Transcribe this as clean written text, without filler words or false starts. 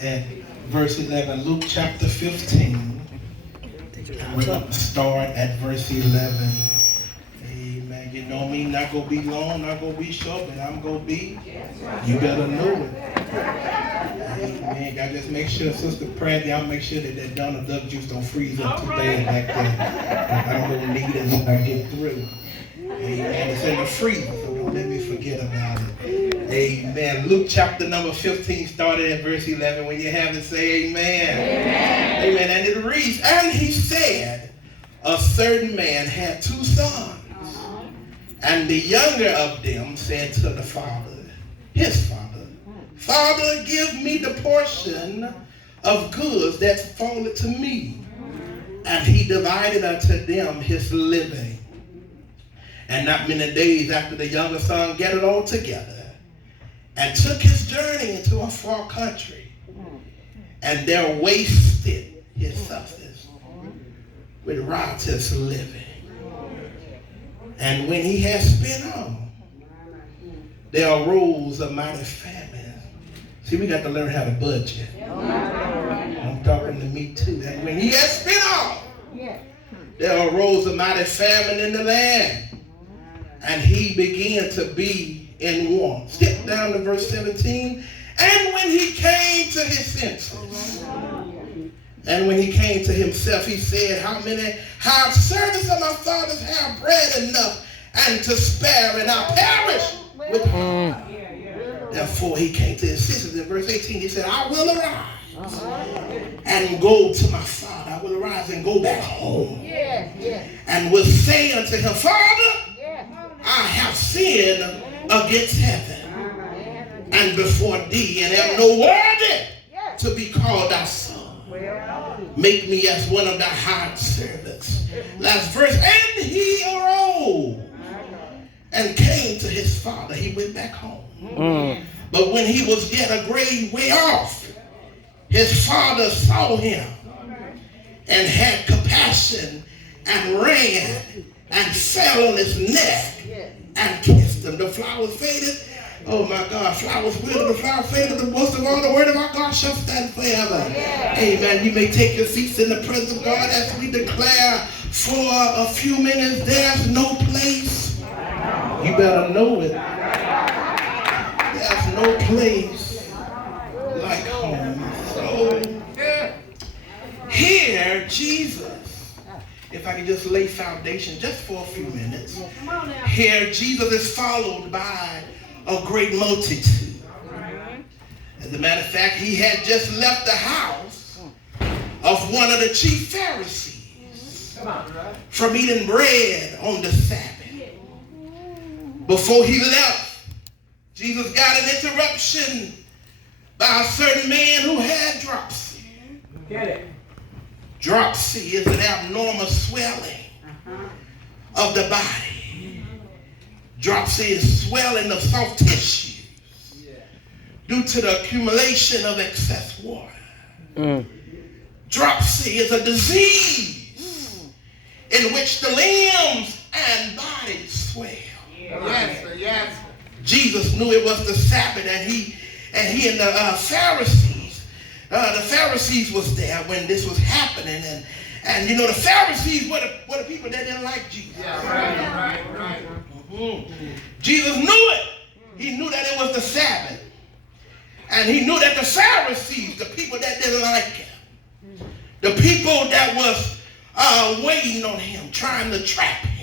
at verse 11. Luke chapter 15. We're going to start at verse 11. Amen. You know me, not going to be long, not going to be short, but I'm going to be. You better know it. Amen. Gotta just make sure, Sister Pratt, y'all make sure that Donald Duck juice don't freeze up too bad back there. I don't gonna need it when I get through. Amen. It's in the freezer, so don't let me forget about it. Amen. Luke chapter number 15 started at verse 11. When you have it, say amen. Amen. Amen. And it reads, and he said, a certain man had 2 sons. And the younger of them said to the father, his father, Father, give me the portion of goods that falleth to me. And he divided unto them his living. And not many days after the younger son gathered all together and took his journey into a far country, and there wasted his substance with riotous living. And when he had spent all, there arose a mighty famine. See, we got to learn how to budget. I'm talking to me too. And when he had spent all, there arose a mighty famine in the land, and he began to be in want. Skip down to verse 17. And when he came to his senses, and when he came to himself, he said, how many servants of my fathers have bread enough and to spare, and I perish with hunger. Therefore he came to his senses. In verse 18 he said, I will arise and go to my father. I will arise and go back home. And will say unto him, Father, I have sinned against heaven and before thee, and am no worthy to be called thy son. Make me as one of thy hired servants. Last verse. And he arose and came to his father. He went back home. But when he was yet a great way off, his father saw him and had compassion and ran and fell on his neck and kissed him. The flowers faded. Oh my God, flowers withered, the flower faded, the most of all the word of our God shall stand forever. Amen. You may take your seats in the presence of God as we declare for a few minutes, there's no place. You better know it. There's no place like home. So here, Jesus, if I can just lay foundation just for a few minutes. Here, Jesus is followed by a great multitude. As a matter of fact, he had just left the house of one of the chief Pharisees from eating bread on the Sabbath. Before he left, Jesus got an interruption by a certain man who had dropsy. Get it? Dropsy is an abnormal swelling of the body. Dropsy is swelling of soft tissues due to the accumulation of excess water. Dropsy is a disease in which the limbs and body swell. Yes. Jesus knew it was the Sabbath, and he and the Pharisees was there when this was happening, and you know the Pharisees were the people that didn't like Jesus. Right. Jesus knew it. He knew that it was the Sabbath, and he knew that the Pharisees, the people that didn't like him, the people that was waiting on him, trying to trap him,